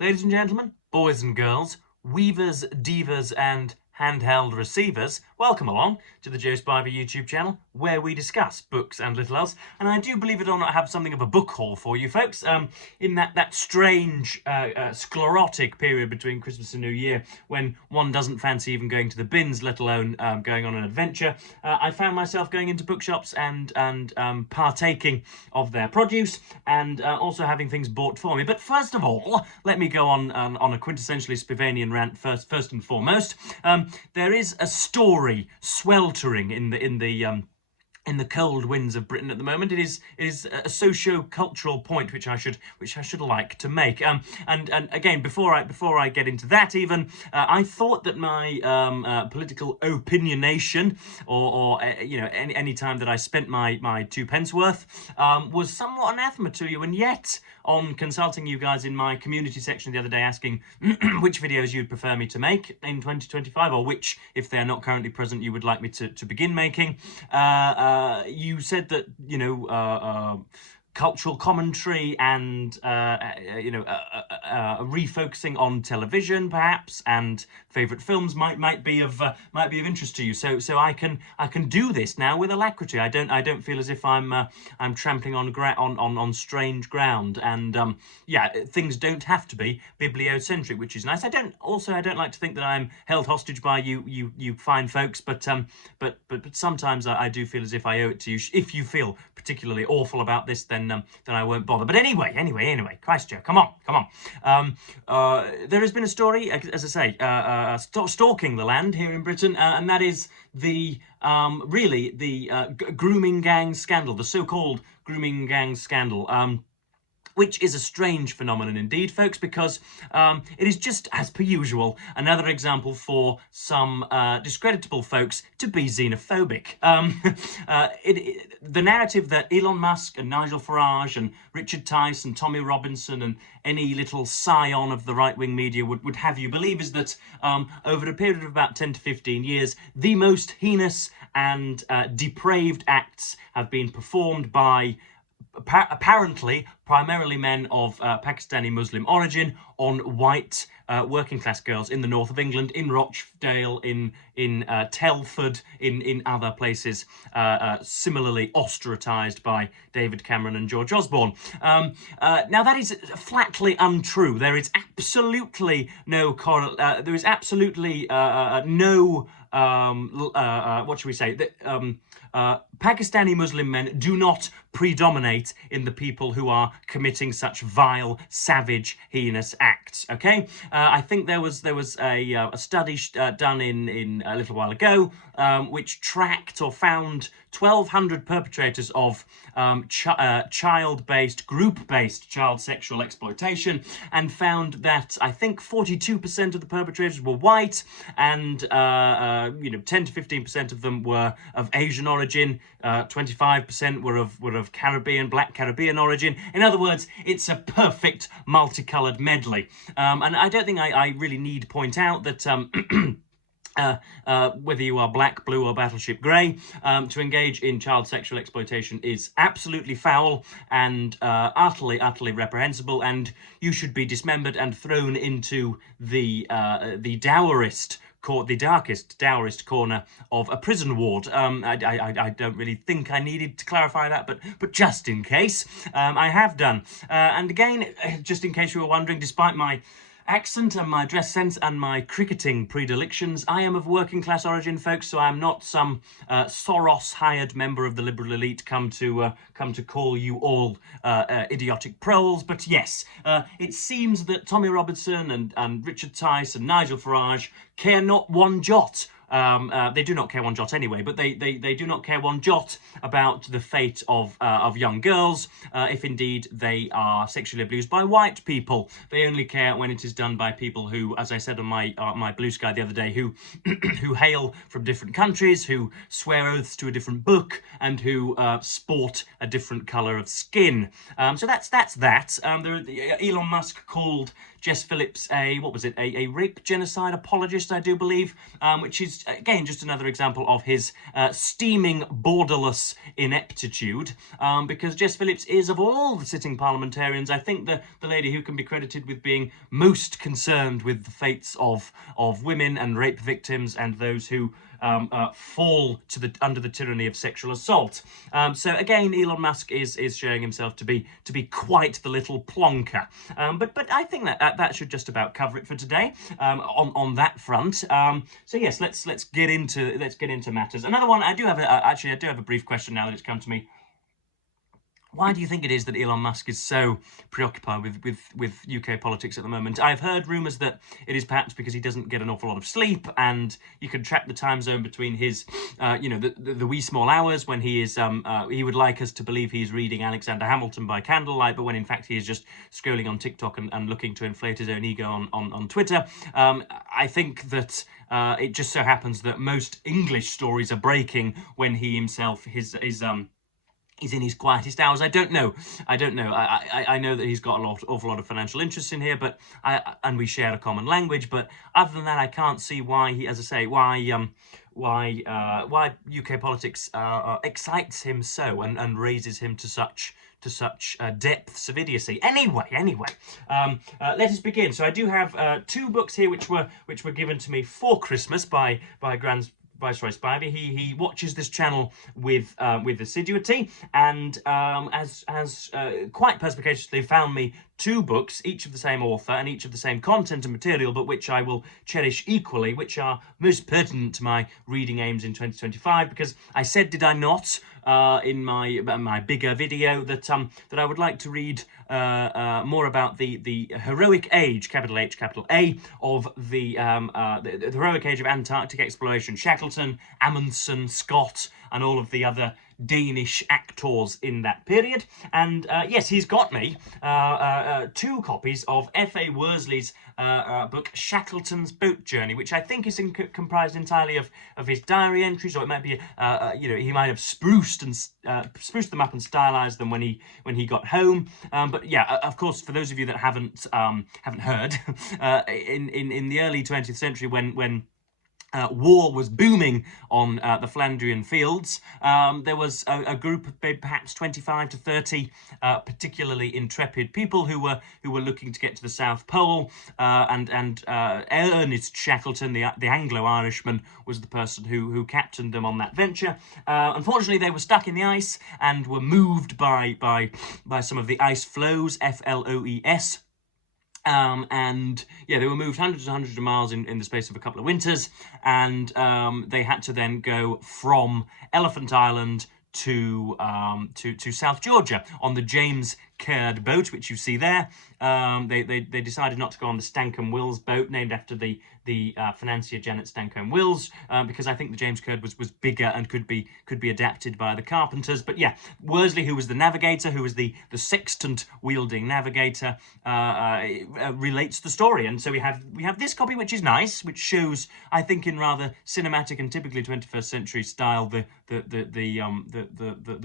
Ladies and gentlemen, boys and girls, weavers, divas, and handheld receivers, welcome along to the Joe Spiver YouTube channel, where we discuss books and little else. And I do, believe it or not, have something of a book haul for you folks. In that strange, sclerotic period between Christmas and New Year, when one doesn't fancy even going to the bins, let alone going on an adventure, I found myself going into bookshops and partaking of their produce, and also having things bought for me. But first of all, let me go on a quintessentially Spivanian rant first and foremost. There is a story sweltering in the cold winds of Britain at the moment. It is a socio-cultural point which I should like to make. And again, before I get into that, even I thought that my political opinionation, or you know, any time that I spent my 2 pence worth, was somewhat anathema to you, and yet, on consulting you guys in my community section the other day, asking which videos you'd prefer me to make in 2025, or which, if they're not currently present, you would like me to begin making, you said that, you know, cultural commentary and refocusing on television perhaps, and favorite films might be of interest to you. So I can do this now with alacrity. I don't feel as if I'm trampling on strange ground, and yeah, things don't have to be bibliocentric, which is nice. I don't like to think that I'm held hostage by you fine folks, but sometimes I do feel as if I owe it to you. If you feel particularly awful about this, then I won't bother. But anyway, Christ, Joe, come on. There has been a story, as I say, stalking the land here in Britain, and that is the really the grooming gang scandal, the so-called grooming gang scandal. Which is a strange phenomenon indeed, folks, because it is just, as per usual, another example for some discreditable folks to be xenophobic. The narrative that Elon Musk and Nigel Farage and Richard Tice and Tommy Robinson and any little scion of the right-wing media would have you believe is that over a period of about 10 to 15 years, the most heinous and depraved acts have been performed by apparently primarily men of Pakistani Muslim origin on white working class girls in the north of England, in Rochdale, in Telford, in other places similarly ostracised by David Cameron and George Osborne. Now that is flatly untrue. There is absolutely no what should we say? Pakistani Muslim men do not predominate in the people who are committing such vile, savage, heinous acts. Okay, I think there was a study done in a little while ago, which tracked or found 1,200 perpetrators of child-based, group-based child sexual exploitation, and found that I think 42% of the perpetrators were white, and 10 to 15% of them were of Asian origin, 25% were of Caribbean, Black Caribbean origin. In other words, it's a perfect multicolored medley. And I don't think I really need point out that whether you are black, blue, or battleship grey, to engage in child sexual exploitation is absolutely foul and utterly reprehensible, and you should be dismembered and thrown into the darkest dourest corner of a prison ward. I don't really think I needed to clarify that, but just in case, I have done. And again, just in case you were wondering, despite my accent and my dress sense and my cricketing predilections, I am of working class origin, folks, so I'm not some Soros-hired member of the liberal elite come to call you all idiotic proles. But yes, it seems that Tommy Robinson and Richard Tice and Nigel Farage care not one jot. They do not care one jot anyway, but they do not care one jot about the fate of young girls, if indeed they are sexually abused by white people. They only care when it is done by people who, as I said on my Blue Sky the other day, who who hail from different countries, who swear oaths to a different book, and who sport a different colour of skin. So that's that. Elon Musk called Jess Phillips a rape genocide apologist published, I do believe, which is, again, just another example of his steaming, borderless ineptitude, because Jess Phillips is, of all the sitting parliamentarians, I think the lady who can be credited with being most concerned with the fates of women and rape victims and those who fall under the tyranny of sexual assault. So again, Elon Musk is showing himself to be quite the little plonker. But I think that should just about cover it for today on that front. So yes, let's get into matters. Another one, I do have a brief question now that it's come to me. Why do you think it is that Elon Musk is so preoccupied with UK politics at the moment? I've heard rumours that it is perhaps because he doesn't get an awful lot of sleep, and you can track the time zone between his, the wee small hours when he is, he would like us to believe he's reading Alexander Hamilton by candlelight, but when in fact he is just scrolling on TikTok and looking to inflate his own ego on Twitter. I think that it just so happens that most English stories are breaking when he himself is in his quietest hours. I don't know. I know that he's got an awful lot of financial interests in here, but and we share a common language. But other than that, I can't see why he, as I say, why UK politics excites him so and raises him to such depths of idiocy. Anyway, let us begin. So I do have two books here which were given to me for Christmas by Viceroy Spivey. He watches this channel with assiduity, and as quite perspicaciously found me two books, each of the same author and each of the same content and material, but which I will cherish equally, which are most pertinent to my reading aims in 2025. Because I said, did I not, in my bigger video, that I would like to read more about the heroic age, capital H, capital A, of the heroic age of Antarctic exploration. Shackleton, Amundsen, Scott, and all of the other Danish actors in that period. And yes, he's got me two copies of F.A. Worsley's book Shackleton's Boat Journey, which I think is comprised entirely of his diary entries, or it might be he might have spruced them up and stylized them when he got home. But yeah, of course, for those of you that haven't heard, in the early 20th century, when war was booming on the Flandrian fields, there was a group of perhaps 25 to 30 particularly intrepid people who were looking to get to the South Pole, and Ernest Shackleton, the Anglo-Irishman, was the person who captained them on that venture. Unfortunately, they were stuck in the ice and were moved by some of the ice floes, FLOES. And yeah, they were moved hundreds and hundreds of miles in the space of a couple of winters, and they had to then go from Elephant Island to South Georgia on the James Caird boat, which you see there. They decided not to go on the Stancomb-Wills boat, named after the financier Janet Stancomb-Wills, because I think the James Caird was bigger and could be adapted by the carpenters. But yeah, Worsley, who was the navigator, who was the sextant wielding navigator, relates the story. And so we have this copy, which is nice, which shows, I think, in rather cinematic and typically 21st century style, the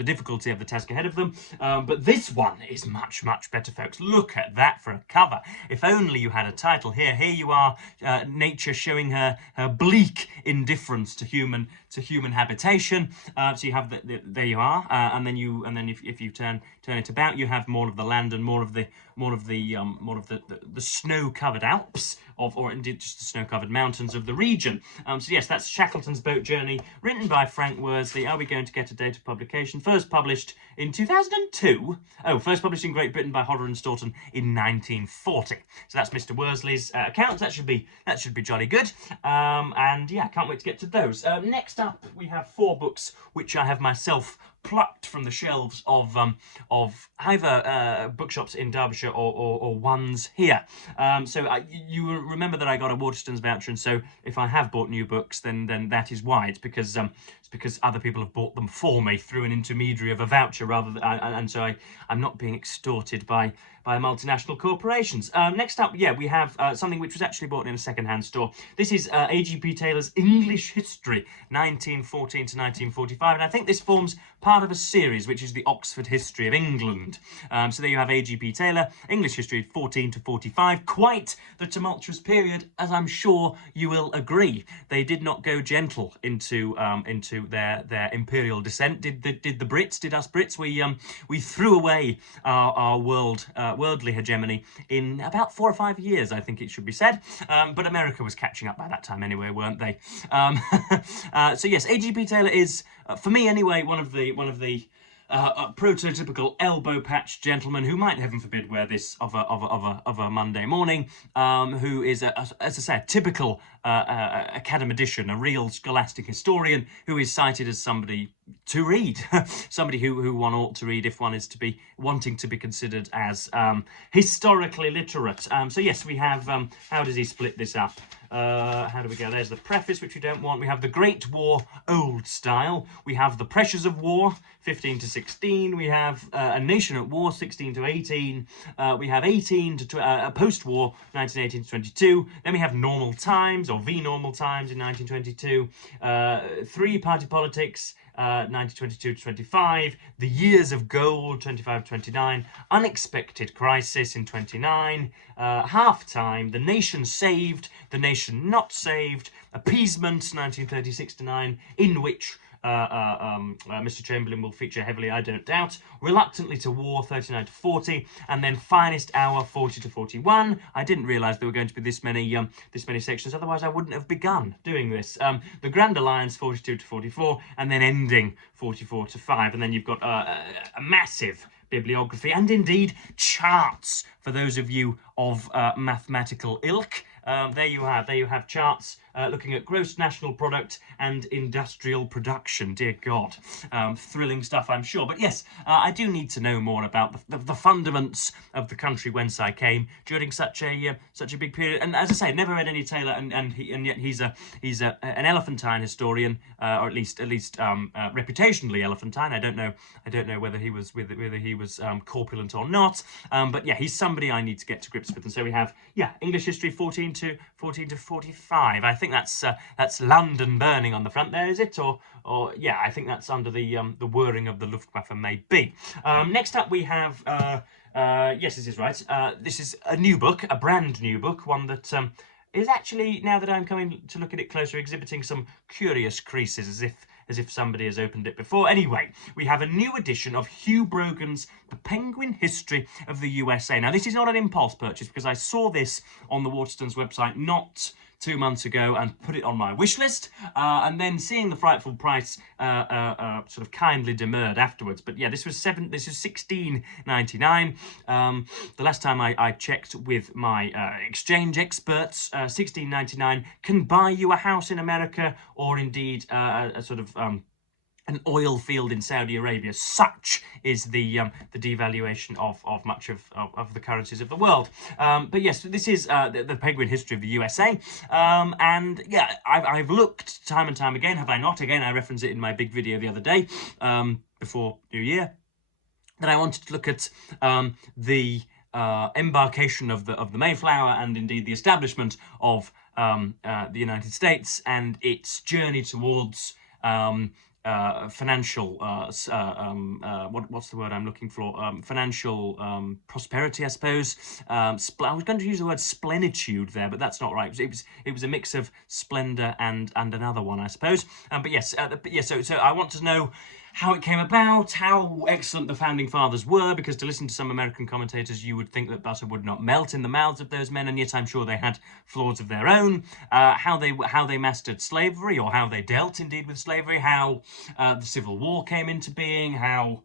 difficulty of the task ahead of them. But this one is much better, folks. Look at that for a cover. If only you had a title here. Here you are, nature showing her bleak indifference to human habitation. So you have there you are, and then if you turn it about, you have more of the land and more of the snow-covered Alps or indeed just the snow-covered mountains of the region. So yes, that's Shackleton's Boat Journey, written by Frank Worsley. Are we going to get a date of publication? First published in 2002. Oh, first published in Great Britain by Hodder and Stoughton in 1940. So that's Mr. Worsley's account. That should be jolly good. And yeah, I can't wait to get to those. Next up, we have four books which I have myself plucked from the shelves of either bookshops in Derbyshire or ones here. So you remember that I got a Waterstones voucher, and so if I have bought new books, then that is why. It's because other people have bought them for me through an intermediary of a voucher, rather than, and so I'm not being extorted by multinational corporations. Next up, yeah, we have something which was actually bought in a second-hand store. This is AGP Taylor's English History, 1914 to 1945, and I think this forms part of a series which is the Oxford History of England. So there you have AGP Taylor, English History 14 to 45, quite the tumultuous period, as I'm sure you will agree. They did not go gentle into their imperial descent. Did the Brits? Did us Brits? We threw away our worldly hegemony in about 4 or 5 years, I think it should be said. But America was catching up by that time anyway, weren't they? So yes, AGP Taylor is, for me anyway, one of the prototypical elbow patch gentleman who might, heaven forbid, wear this of a Monday morning, who is, as I say, a typical academician, a real scholastic historian who is cited as somebody to read, somebody who one ought to read if one is to be wanting to be considered as historically literate. So yes, we have, how does he split this up? How do we go? There's the preface, which we don't want. We have the Great War, old style. We have the pressures of war, 15 to 16. We have a nation at war, 16 to 18. We have 18 to post-war, 1918 to 22. Then we have normal times, or V-normal times in 1922. Three-party politics, 1922 to 25, the years of gold, 25 to 29, unexpected crisis in 29, half-time, the nation saved, the nation not saved, appeasement, 1936 to 9, in which Mr. Chamberlain will feature heavily, I don't doubt. Reluctantly to war, 39 to 40, and then finest hour, 40 to 41. I didn't realise there were going to be this many sections. Otherwise, I wouldn't have begun doing this. The Grand Alliance, 42 to 44, and then ending 44 to 5. And then you've got a massive bibliography and indeed charts for those of you of mathematical ilk. There you have charts looking at gross national product and industrial production. Dear God, thrilling stuff, I'm sure. But yes, I do need to know more about the fundaments of the country whence I came during such a big period. And as I say, never read any Taylor, and yet he's an elephantine historian, or at least reputationally elephantine. I don't know whether he was corpulent or not. But yeah, he's somebody I need to get to grips with. And so we have, yeah, English history 14 to 45. I think that's London burning on the front there, is it? Or yeah, I think that's under the whirring of the Luftwaffe, maybe. Next up we have yes, this is right. This is a new book, a brand new book, one that is actually, now that I'm coming to look at it closer, exhibiting some curious creases, as if somebody has opened it before. Anyway, we have a new edition of Hugh Brogan's The Penguin History of the USA. Now, this is not an impulse purchase, because I saw this on the Waterstones website not 2 months ago and put it on my wish list, and then seeing the frightful price, sort of kindly demurred afterwards. But yeah, this was $16.99. The last time I checked with my exchange experts, $16.99 can buy you a house in America, or indeed a sort of an oil field in Saudi Arabia. Such is the devaluation of much of the currencies of the world. But yes, this is the Penguin History of the USA. And yeah, I've looked time and time again, have I not? Again, I referenced it in my big video the other day, before New Year, that I wanted to look at the embarkation of the Mayflower, and indeed the establishment of the United States and its journey towards financial, what's the word I'm looking for? Financial prosperity, I suppose. I was going to use the word splenitude there, but that's not right. It was a mix of splendor and another one, I suppose. But yes, so I want to know how it came about, how excellent the founding fathers were, because to listen to some American commentators, you would think that butter would not melt in the mouths of those men, and yet I'm sure they had flaws of their own. How they mastered slavery, or how they dealt indeed with slavery, how the Civil War came into being, how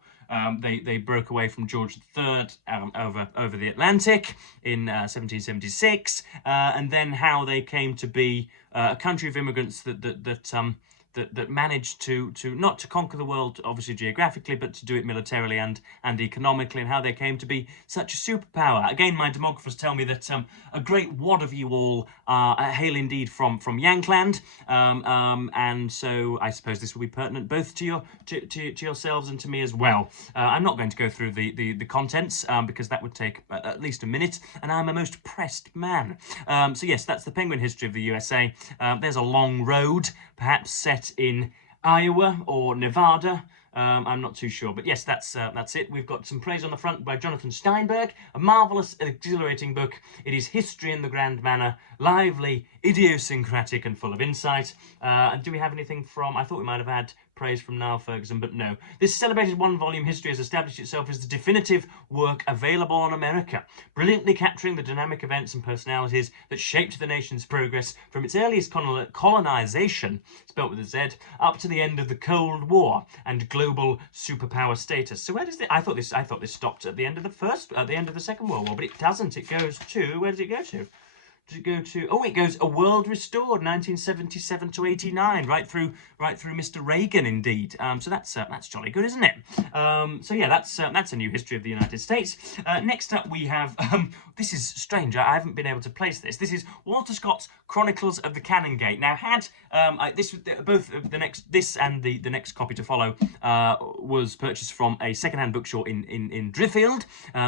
they broke away from George III over the Atlantic in 1776, and then how they came to be a country of immigrants that that managed to not to conquer the world, obviously geographically, but to do it militarily and economically, and how they came to be such a superpower. Again, my demographers tell me that a great wad of you all hail indeed from Yankland, and so I suppose this will be pertinent both to yourselves and to me as well. I'm not going to go through the contents because that would take at least a minute, and I'm a most pressed man. So yes, that's the penguin history of the USA. There's a long road, perhaps set in Iowa or Nevada. I'm not too sure, but yes, that's it. We've got some praise on the front by Jonathan Steinberg, a marvellous, exhilarating book. It is history in the grand manner, lively, idiosyncratic, and full of insight. And do we have anything from? I thought we might have had praise from Niall Ferguson, but no. This celebrated one-volume history has established itself as the definitive work available on America, brilliantly capturing the dynamic events and personalities that shaped the nation's progress from its earliest colonization, spelt with a Z, up to the end of the Cold War and global superpower status. So where does it? I thought this stopped at the end of the Second World War, but it doesn't. It goes to, where does it go to? Does it go to? Oh, it goes A World Restored, 1977 to 89, right through Mr. Reagan, indeed. So that's jolly good, isn't it? So yeah, that's a new history of the United States. Next up, we have this is strange. I haven't been able to place this. This is Walter Scott's Chronicles of the Canongate. Now, had this and the next copy to follow was purchased from a second-hand bookstore in Driffield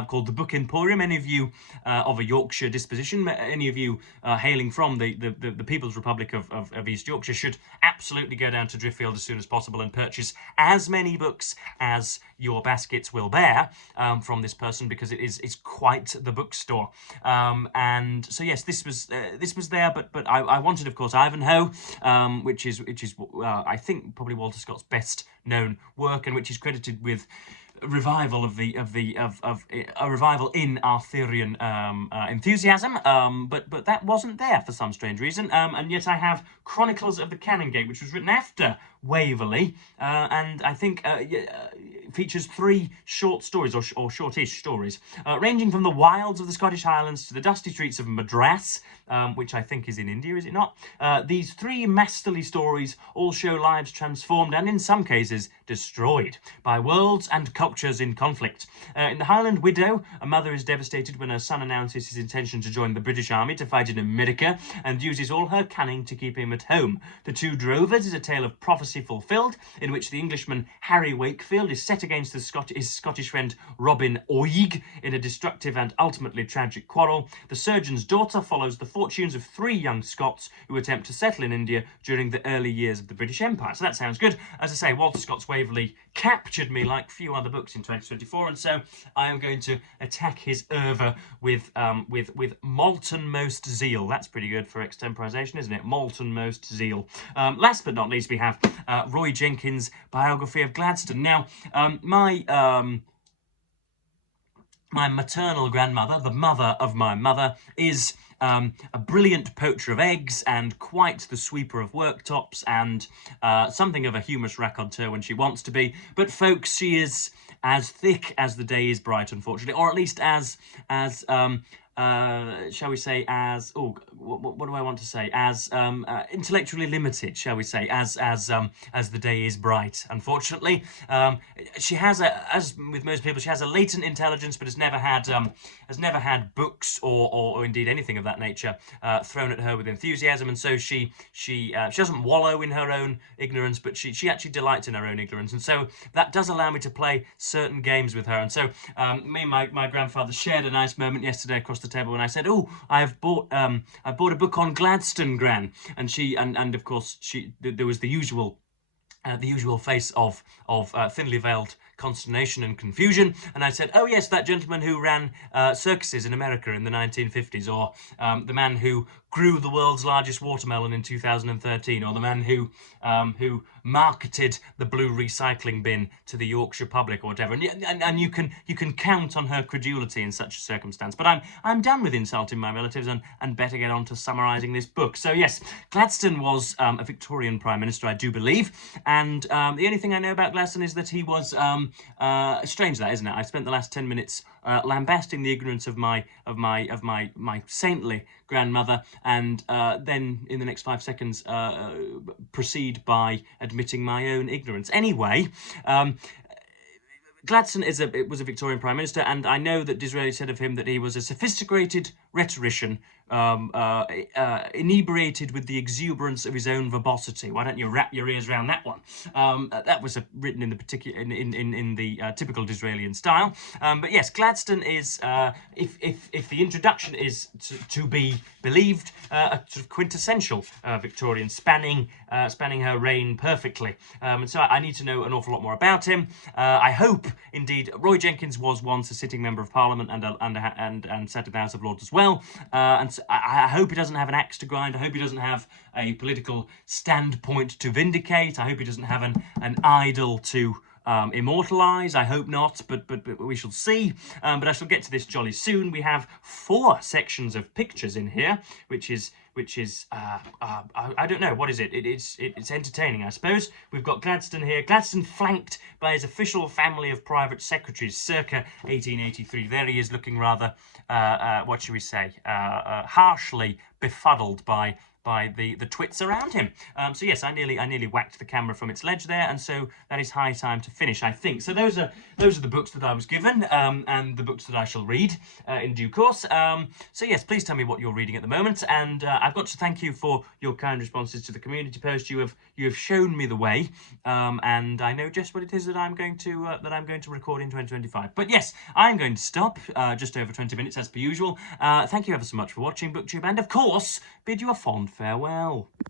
called the Book Emporium. Any of you of a Yorkshire disposition, any of you hailing from the People's Republic of East Yorkshire, should absolutely go down to Driffield as soon as possible and purchase as many books as your baskets will bear from this person, because it's quite the bookstore. And so yes, this was there, but I wanted, of course, Ivanhoe, which is I think probably Walter Scott's best known work, and which is credited with a revival a revival in Arthurian enthusiasm, but that wasn't there for some strange reason, and yet I have Chronicles of the Canongate, which was written after Waverley, and I think features 3 short stories, or shortish stories, ranging from the wilds of the Scottish Highlands to the dusty streets of Madras, which I think is in India, is it not? These 3 masterly stories all show lives transformed and, in some cases, destroyed by worlds and cultures in conflict. In The Highland Widow, a mother is devastated when her son announces his intention to join the British Army to fight in America, and uses all her cunning to keep him at home. The Two Drovers is a tale of prophecy fulfilled, in which the Englishman Harry Wakefield is set against his Scottish friend Robin Oig in a destructive and ultimately tragic quarrel. The Surgeon's Daughter follows the fortunes of 3 young Scots who attempt to settle in India during the early years of the British Empire. So that sounds good. As I say, Walter Scott's Waverley captured me like few other books in 2024, and so I am going to attack his oeuvre with molten most zeal. That's pretty good for extemporization, isn't it? Molten most zeal. Last but not least, we have Roy Jenkins' biography of Gladstone. Now, my maternal grandmother, the mother of my mother, is a brilliant poacher of eggs and quite the sweeper of worktops, and something of a humorous raconteur when she wants to be. But folks, she is as thick as the day is bright, unfortunately, or at least as shall we say, as what do I want to say? As intellectually limited, shall we say, as the day is bright. Unfortunately, she has as with most people, she has a latent intelligence, but has never had books or indeed anything of that nature thrown at her with enthusiasm, and so she doesn't wallow in her own ignorance, but she actually delights in her own ignorance, and so that does allow me to play certain games with her. And so me and my grandfather shared a nice moment yesterday across the table when I said, "Oh, I bought a book on Gladstone, Gran," and she and of course there was the usual face of thinly veiled consternation and confusion, and I said, "Oh yes, that gentleman who ran circuses in America in the 1950s, or the man who grew the world's largest watermelon in 2013, or the man who marketed the blue recycling bin to the Yorkshire public, or whatever." And you can count on her credulity in such a circumstance. But I'm done with insulting my relatives and better get on to summarising this book. So yes, Gladstone was a Victorian Prime Minister, I do believe, and the only thing I know about Gladstone is that he was Strange that, isn't it? I spent the last 10 minutes lambasting the ignorance of my saintly grandmother, and then in the next 5 seconds proceed by admitting my own ignorance. Anyway, Gladstone was a Victorian Prime Minister, and I know that Disraeli said of him that he was a sophisticated rhetorician, inebriated with the exuberance of his own verbosity. Why don't you wrap your ears around that one? That was written in the particular in the typical Disraelian style. But yes, Gladstone is, if the introduction is to be believed, a sort of quintessential Victorian, spanning her reign perfectly. And so I need to know an awful lot more about him. I hope, indeed, Roy Jenkins was once a sitting member of Parliament and sat in the House of Lords as well. And so I hope he doesn't have an axe to grind. I hope he doesn't have a political standpoint to vindicate. I hope he doesn't have an idol to immortalise. I hope not, but we shall see. But I shall get to this jolly soon. We have 4 sections of pictures in here, which is I don't know, what is it? It's entertaining, I suppose. We've got Gladstone here. Gladstone flanked by his official family of private secretaries, circa 1883. There he is, looking rather, what shall we say, harshly befuddled by the twits around him. So yes, I nearly whacked the camera from its ledge there, and so that is high time to finish, I think. So those are the books that I was given, and the books that I shall read in due course. So yes, please tell me what you're reading at the moment, and I've got to thank you for your kind responses to the community post. You have shown me the way, and I know just what it is that I'm going to record in 2025. But yes, I'm going to stop just over 20 minutes as per usual. Thank you ever so much for watching BookTube, and of course, bid you a fond farewell.